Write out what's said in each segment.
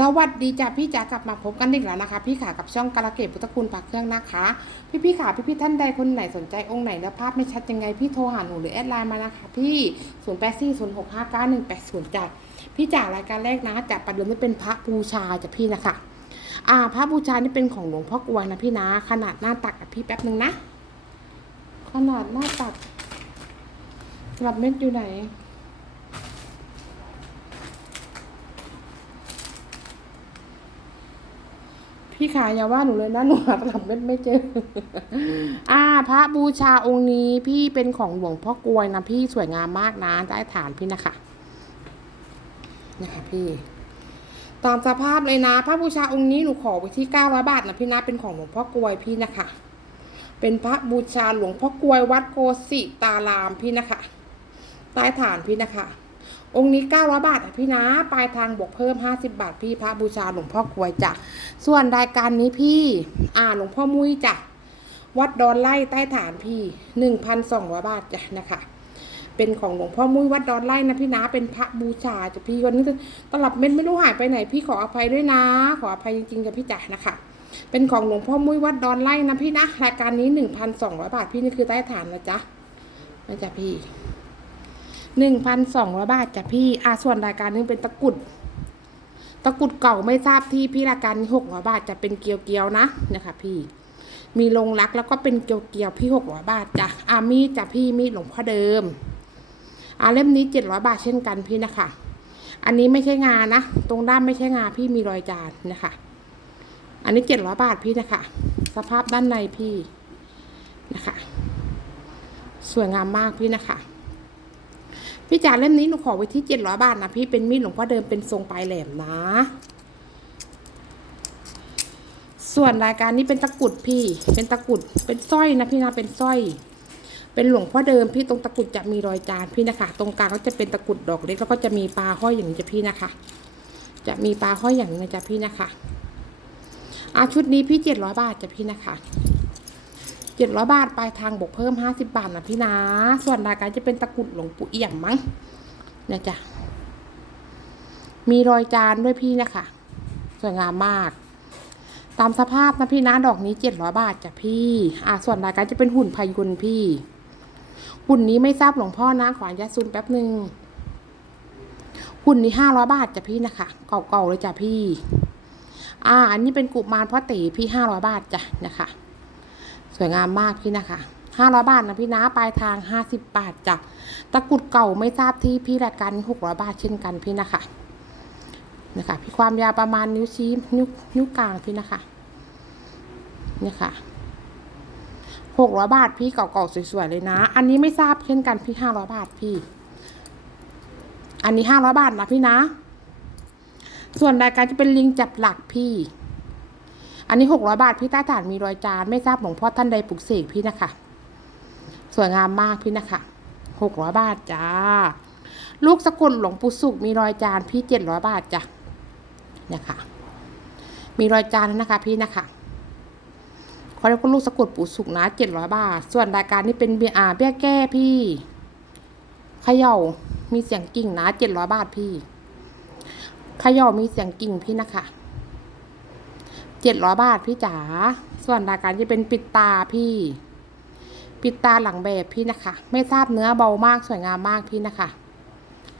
สวัสดีจ้ะพี่จ๋ากลับมาพบกันอีกแล้วนะคะ พี่ขากับช่องกาลเกตพุทธคุณปากเครื่องนะคะ พี่พี่ขาพี่พี่ท่านใดคนไหนสนใจองค์ไหนแล้วภาพไม่ชัดยังไงพี่โทรหาหนูหรือแอดไลน์มานะคะพี่ศูนย์แปดสี่ศูนย์หกห้าเก้าหนึ่งแปดศูนย์จ้ะพี่จ๋ารายการแรกนะจากประเดิมนี่เป็นพระบูชาจ้ะพี่นะคะอ่าพระบูชานี่เป็นของหลวงพ่อกวนนะพี่นะขนาดหน้าตักพี่แป๊บนึงนะ ขนาดหน้าตักสลับเม็ดอยู่ไหน พี่ขาอย่าว่าหนูเลยนะหนูหาตลับเม็ดไม่เจอ อ่า พระบูชาองค์นี้พี่เป็นของหลวงพ่อกวยนะพี่สวยงามมากนะได้ฐานพี่นะคะนะคะพี่ ตามสภาพเลยนะ พระบูชาองค์นี้หนูขอไว้ที่เก้าร้อยบาทนะพี่นะเป็นของหลวงพ่อกวยพี่นะคะ เป็นพระบูชาหลวงพ่อกวยวัดโกสิตารามพี่นะคะ ใต้ฐานพี่นะคะ องค์นี้เก้าร้อยบาทพี่นะ ปลายทางบวกเพิ่มห้าสิบาท พี่พระบูชาหลวงพ่อกลวยจ้ะ ส่วนรายการนี้พี่ อ่าหลวงพ่อมุ้ยจ้ะ วัดดอนไล่ใต้ฐานพี่หนึ่งพันสองร้อยบาทจ้ะนะคะ เป็นของหลวงพ่อมุ้ยวัดดอนไล่นะพี่นะ เป็นพระบูชาจ้ะพี่วันนี้ตลับเม็ดไม่รู้หายไปไหน พี่ขออภัยด้วยนะ ขออภัยจริงๆจ้ะพี่จ๋านะคะเป็นของหลวงพ่อมุ้ยวัดดอนไล่นะพี่นะ รายการนี้หนึ่งพันสองร้อยบาทพี่นี่คือใต้ฐานนะจ๊ะนะจ๊ะพี่ หนึ่งพันสองร้อยบาทจ้ะพี่อ่าส่วนรายการนี้เป็นตะกุด ตะกุดเก่าไม่ทราบที่พี่รายการนี้หกร้อยบาทจะเป็นเกียวเกียวๆนะนะคะพี่ มีลงรักแล้วก็เป็นเกียวเกียวๆพี่หกร้อยบาทจ้ะอามีจ้ะพี่มีหลวงพ่อเดิมอาเล่มนี้เจ็ดร้อยบาทเช่นกันพี่นะคะ อันนี้ไม่ใช่งานะตรงด้านไม่ใช่งาพี่มีรอยจานนะคะ อันนี้เจ็ดร้อยบาทพี่นะคะ สภาพด้านในพี่นะคะ สวยงามมากพี่นะคะ พี่จ๋าเล่มนี้หนูขอไว้ที่เจ็ดร้อยบาทนะพี่เป็นมีดหลวงพ่อเดิมเป็นทรงปลายแหลมนะ ส่วนรายการนี้เป็นตะกุดพี่ เป็นตะกุดเป็นสร้อยนะพี่นะเป็นสร้อย เป็นหลวงพ่อเดิมพี่ตรงตะกุดจะมีรอยจานพี่นะคะ ตรงกลางก็จะเป็นตะกุดดอกเล็กแล้วก็จะมีปลาห้อยอย่างนี้จ้ะพี่นะคะ จะมีปลาห้อยอย่างนี้นะจ๊ะพี่นะคะอาชุดนี้พี่เจ็ดร้อยบาทจ้ะพี่นะคะ เจ็ดร้อยบาทปลายทางบวกเพิ่มห้าสิบบาทนะพี่นะส่วนรายการจะเป็นตะกุดหลวงปู่เอี่ยมมั้งเนี่ยจ้ะมีรอยจานด้วยพี่นะคะสวยงามมาก ตามสภาพนะพี่นะดอกนี้เจ็ดร้อยบาทจ้ะพี่ อ่าส่วนรายการจะเป็นหุ่นพายุนพี่ หุ่นนี้ไม่ทราบหลวงพ่อนะขออนุญาซูมแป๊บหนึ่งหุ่นนี้ห้าร้อยบาทจ้ะพี่นะคะเก่าๆเลยจ้ะพี่ อ่า อันนี้เป็นกุมารพ่อตีพี่ห้าร้อยบาทจ้ะนะคะ สวยงามมากพี่นะคะห้าร้อยบาทนะพี่นะปลายทางห้าสิบบาทจ้ะตะกุดเก่าไม่ทราบที่พี่รายการหกร้อยบาทเช่นกันพี่นะคะนะคะพี่ความยาวประมาณนิ้วชี้นิ้วนิ้วกลางพี่นะคะเนี่ยค่ะหกร้อยบาทพี่เก่าๆสวยๆเลยนะ อันนี้ไม่ทราบเช่นกันพี่ห้าร้อยบาทพี่ อันนี้ห้าร้อยบาทนะพี่นะ ส่วนรายการจะเป็นลิงจับหลักพี่ อันนี้หกร้อยบาท พี่ต้ฐานมีรอยจาน ไม่ทราบหลวงพ่อท่านใดปลุกเสกพี่นะคะ สวยงามมากพี่นะคะหกร้อยบาทจ้า ลูกสกุลหลวงปู่สุขมีรอยจานพี่เจ็ดร้อยบาทจ้ะเนี่ยค่ะ มีรอยจานนะคะ พี่นะคะเขาเรียกว่าลูกสะกดปู่สุกนะเจ็ดร้อยบาท ส่วนรายการนี้เป็นเบียร์เบี้ยแก้พี่เขย่ามีเสียงกิ่งนะเจ็ดร้อยบาทพี่เขย่ามีเสียงกิ่งพี่นะคะ เจ็ดร้อยบาทพี่จ๋า ส่วนรายการจะเป็นปิดตาพี่ ปิดตาหลังแบบพี่นะคะ ไม่ทราบเนื้อเบามากสวยงามมากพี่นะคะ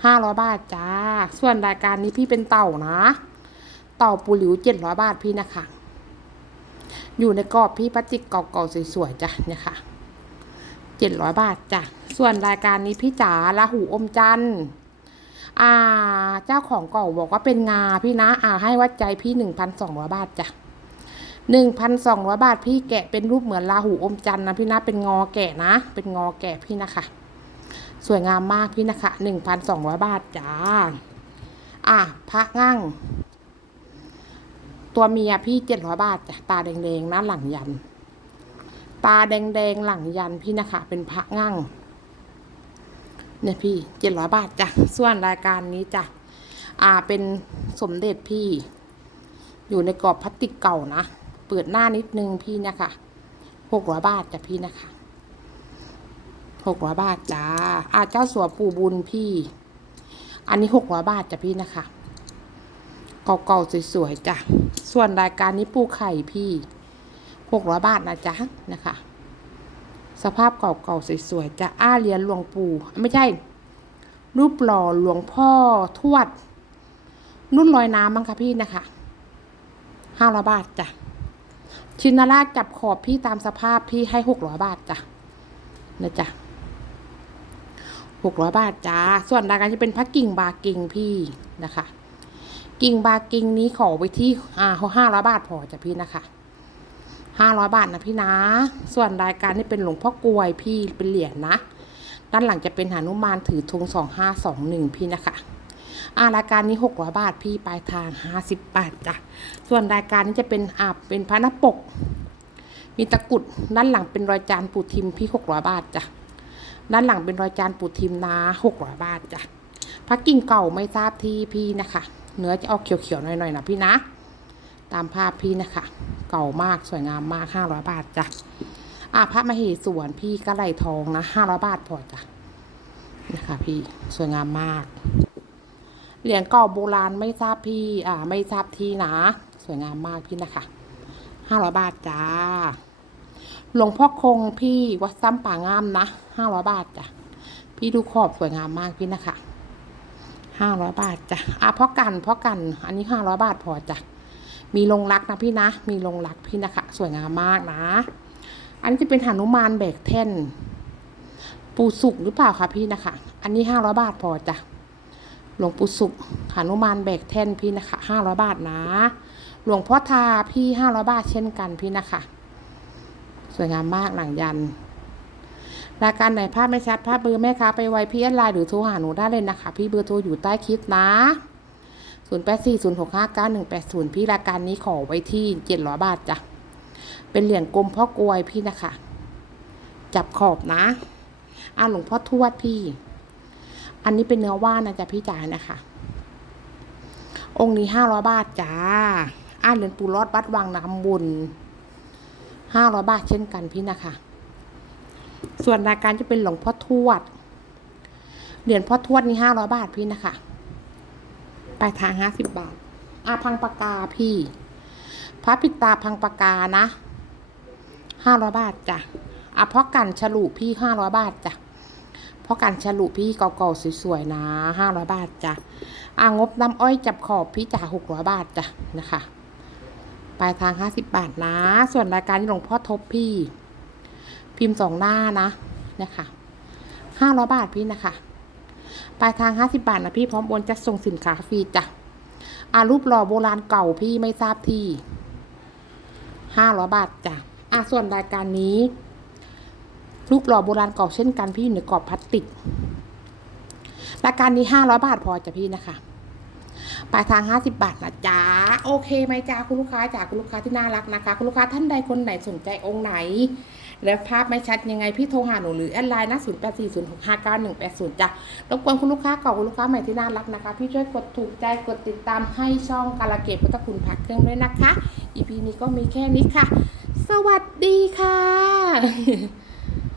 ห้าร้อยบาทจ้า ส่วนรายการนี้พี่เป็นเต่านะ เต่าปูหลิวเจ็ดร้อยบาทพี่นะคะ อยู่ในกรอบพี่พลาสติกเก่าๆสวยๆจ้ะเนี่ยค่ะเจ็ดร้อยบาทจ้ะ ส่วนรายการนี้พี่จ๋าลาหูอมจันทร์อ่า เจ้าของเก่าบอกว่าเป็นงาพี่นะ อ่า ให้วัดใจพี่หนึ่งพันสองร้อยบาทจ้ะ หนึ่งพันสองร้อยบาทพี่แกะเป็นรูปเหมือนลาหูอมจันทร์นะพี่นะเป็นงอแกะนะ เป็นงอแกะพี่นะคะ สวยงามมากพี่นะคะหนึ่งพันสองร้อยบาทจ้า อะพระงั่ง ตัวเมียพี่เจ็ดร้อยบาทจ้ะตาแดงๆนะหลังยัน ตาแดงๆหลังยันพี่นะคะ เป็นพระงั่งเนี่ยพี่เจ็ดร้อยบาทจ้ะ ส่วนรายการนี้จ้ะ อ่าเป็นสมเด็จพี่ อยู่ในกรอบพลาสติกเก่านะ เปิดหน้านิดนึงพี่นะคะหกร้อยบาทจ้ะพี่นะคะหกร้อยบาทจ้าอาเจ้าสัวปู่บุญพี่ อันนี้หกร้อยบาทจ้ะพี่นะคะเก่าๆสวยๆจ้ะส่วนรายการนี้ปูไข่พี่หกร้อยบาทนะจ๊ะนะคะ สภาพเก่าๆสวยๆจะอ้าเรียญหลวงปู่ไม่ใช่ รูปหล่อหลวงพ่อทวด นุ่นลอยน้ำมั้งคะพี่นะคะห้าร้อยบาทจ้ะ ชินราชจับขอบพี่ตามสภาพพี่ให้หกร้อยบาทจ้ะนะจ๊ะหกร้อยบาทจ้า ส่วนรายการจะเป็นพระกิ่งบากิ่งพี่นะคะ กิ่งบากิ่งนี้ขอไว้ที่อ่าห้าร้อยบาทพอจ้ะพี่นะคะห้าร้อยบาทนะพี่นะ ส่วนรายการนี้เป็นหลวงพ่อกลวยพี่เป็นเหรียญนะ ด้านหลังจะเป็นหานุมานถือธงสองห้าสองหนึ่งพี่นะคะ อ่ารายการนี้หกร้อยบาทพี่ปลายทางห้าสิบบาทจ้ะ ส่วนรายการนี้จะเป็นอ่าเป็นพระนปก มีตะกรุดด้านหลังเป็นรอยจานปูทิมพี่หกร้อยบาทจ้ะ ด้านหลังเป็นรอยจานปูทิมนะหกร้อยบาทจ้ะพระกิ่งเก่าไม่ทราบที่พี่นะคะ เนื้อจะออกเขียวๆหน่อยๆนะพี่นะ ตามภาพพี่นะคะ เก่ามากสวยงามมากห้าร้อยบาทจ้ะอ่าพระมเหสวนพี่กระไหลทองนะห้าร้อยบาทพอจ้ะนะคะพี่สวยงามมาก เหรียญเก่าโบราณไม่ทราบพี่ อ่า ไม่ทราบที่นะ สวยงามมากพี่นะคะห้าร้อยบาทจ้า หลวงพ่อคงพี่วัดซ้ำป่างามนะห้าร้อยบาทจ้ะ พี่ดูขอบสวยงามมากพี่นะคะห้าร้อยบาทจ้ะ อะพ่อกันพ่อกัน อันนี้ห้าร้อยบาทพอจ้ะ มีลงรักนะพี่นะ มีลงรักพี่นะคะ สวยงามมากนะ อันนี้จะเป็นหานุมานแบกแท่น ปูสุกหรือเปล่าคะพี่นะคะ อันนี้ห้าร้อยบาทพอจ้ะ ลวงปู่สุขหานุมานแบกแท่นพี่นะคะห้าร้อยบาทนะ หลวงพ่อทาพี่ห้าร้อยบาทเช่นกันพี่นะคะ สวยงามมากหลังยันรายการไหนภาพไม่ชัดภาพเบอร์แม่ค้าไปไวพี่แอดไลน์หรือโทรหาหนูได้เลยนะคะ พี่เบอร์โทรอยู่ใต้คลิปนะ 0 8 4 0 6 5 9 1 8 0 พี่รายการนี้ขอไว้ที่700บาทจ้ะ เป็นเหรียญกลมพ่อกลวยพี่นะคะ จับขอบนะ อ่าหลวงพ่อทวดพี่ อันนี้เป็นเนื้อว่านนะจ๊ะพี่จ๋านะคะ องค์นี้ห้าร้อยบาทจ้าอ่านเหรียญปูรอดวัดวังน้ำบุญห้าร้อยบาทเช่นกันพี่นะคะ ส่วนรายการจะเป็นหลวงพ่อทวด เหรียญพ่อทวดนี่ห้าร้อยบาทพี่นะคะปลายทางห้าสิบบาทอาพังปากกาพี่พระปิตาพังปากกานะห้าร้อยบาทจ้ะอาพ่อกันฉลุพี่ห้าร้อยบาทจ้ะ ราะการฉลุพี่เก่าๆสวยๆนะห้าร้อยบาทจ้ะอ่างบน้ำอ้อยจับขอบพี่จ่าหกร้อยบาทจ้ะนะคะปลายทางห้าสิบบาทนะ ส่วนรายการที่หลวงพ่อทบพี่ พิมพ์สองหน้านะนะคะห้าร้อยบาทพี่นะคะปลายทางห้าสิบบาทนะพี่พร้อมโอนจะส่งสินค้าฟรีจ้ะอารูปหล่อโบราณเก่าพี่ไม่ทราบที่ห้าร้อยบาทจ้ะอะส่วนรายการนี้ รูปหล่อโบราณเก่าเช่นกันพี่อยู่ในกรอบพลาสติกรายการนี้ห้าร้อยบาทพอจ้ะพี่นะคะปลายทางห้าสิบาทนะจ๊ะโอเคไหมจ๊ะคุณลูกค้าจ๋าคุณลูกค้าที่น่ารักนะคะ คุณลูกค้าท่านใดคนไหนสนใจองค์ไหน และภาพไม่ชัดยังไงพี่โทรหาหนูหรือแอดไลน์นะศูนย์แปดสี่ศูนย์หกห้าเก้าหนึ่งแปดศูนย์จ้ะรบกวนคุณลูกค้าเก่าคุณลูกค้าใหม่ที่น่ารักนะคะ พี่ช่วยกดถูกใจกดติดตามให้ช่องกาลเกตพุทธคุณพักเครื่องด้วยนะคะอีพีนี้ก็มีแค่นี้ค่ะ สวัสดีค่ะ